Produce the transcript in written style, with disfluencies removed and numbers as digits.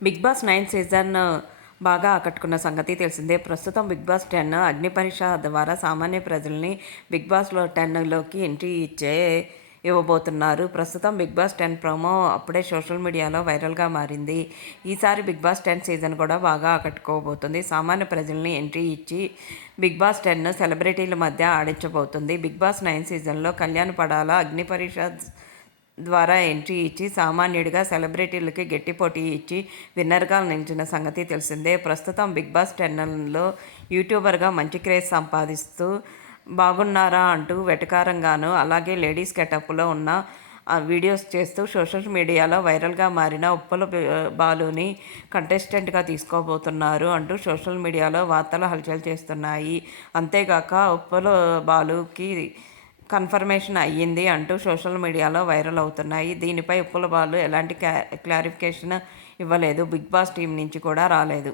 Big boss 9 season బాగా ఆకట్టుకున్న సంగతి తెలిసిందే. ప్రస్తుతం బిగ్ బాస్ 10 అగ్ని పరీక్ష ద్వారా సామాన్య ప్రజల్ని బిగ్ బాస్‌లో 10లోకి ఎంట్రీ ఇవ్వబోతున్నారు. ప్రస్తుతం బిగ్ బాస్ 10 ప్రోమో అప్పుడే సోషల్ మీడియాలో వైరల్‌గా మారింది. ఈసారి బిగ్ బాస్ 10 సీజన్ కూడా బాగా ఆకట్టుకోబోతుంది. సామాన్య ప్రజల్ని ఎంట్రీ ఇచ్చి బిగ్ బాస్ 10 సెలబ్రిటీల మధ్య ఆడించబోతుంది. బిగ్ బాస్ 9 సీజన్‌లో కళ్యాణ్ పడాల అగ్ని పరీక్ష ద్వారా ఎంట్రీ ఇచ్చి సామాన్యుడిగా సెలబ్రిటీలకి గట్టి పోటీ ఇచ్చి విన్నర్గా నిలిచిన సంగతి తెలిసిందే. ప్రస్తుతం బిగ్ బాస్ 10లో యూట్యూబర్గా మంచి క్రేజ్ సంపాదిస్తూ బాగున్నారా అంటూ వెటకారంగాను అలాగే లేడీస్ గెటప్లో ఉన్న వీడియోస్ చేస్తూ సోషల్ మీడియాలో వైరల్గా మారిన ఉప్పల బాలుని కంటెస్టెంట్గా తీసుకోబోతున్నారు అంటూ సోషల్ మీడియాలో వార్తలు హల్చల్ చేస్తున్నాయి. అంతేగాక ఉప్పల బాలుకి కన్ఫర్మేషన్ అయ్యింది అంటూ సోషల్ మీడియాలో వైరల్ అవుతున్నాయి. దీనిపై ఉప్పల బాలు ఎలాంటి క్లారిఫికేషన్ ఇవ్వలేదు. బిగ్ బాస్ టీం నుంచి కూడా రాలేదు.